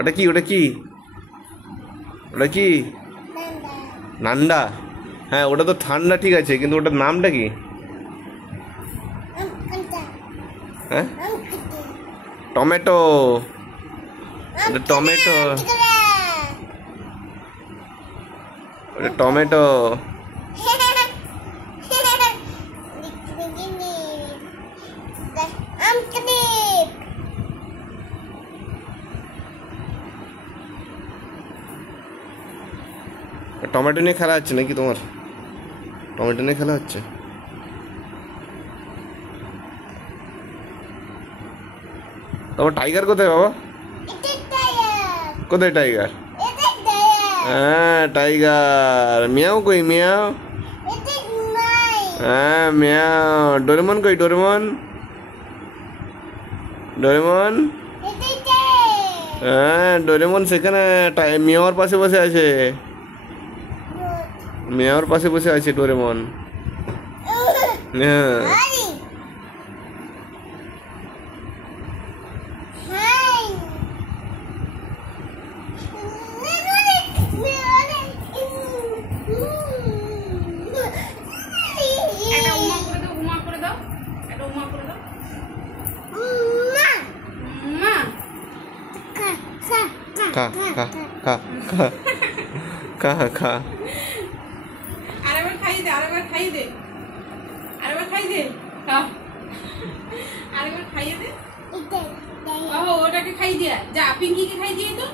ওটা কি ওটা কি ওটা কি নান্ডা? হ্যাঁ ওটা তো ঠান্ডা ঠিক আছে, কিন্তু ওটার নামটা কি? হ্যাঁ টমেটো, ওটা টমেটো, ওটা টমেটো। টমেটো নিয়ে খেলা হচ্ছে নাকি তোমার? টমেটো নিয়ে খেলা হচ্ছে? তোমার টাইগার কোথায় বাবা? কোথায় টাইগার? হ্যাঁ টাইগার। মিয়াও কই মিয়াও? হ্যাঁ মিয়াও। ডোরেমন কই ডোরেমন? ডোরেমন? হ্যাঁ ডোরেমন সেখানে মিয়াওর পাশে বসে আছে। মিয়াওর পাশে বসে আছে ডোরেমন। হ্যাঁ খা খা খা খা খা খা। আরেকবার খাইয়ে দে, আরেকবার খাইয়ে দে, আরেকবার খাইয়ে দে, আরেকবার খাইয়ে দে। ওটাকে খাইয়ে দিয়া যা, পিঙ্কিকে খাইয়ে দিয়ে তো।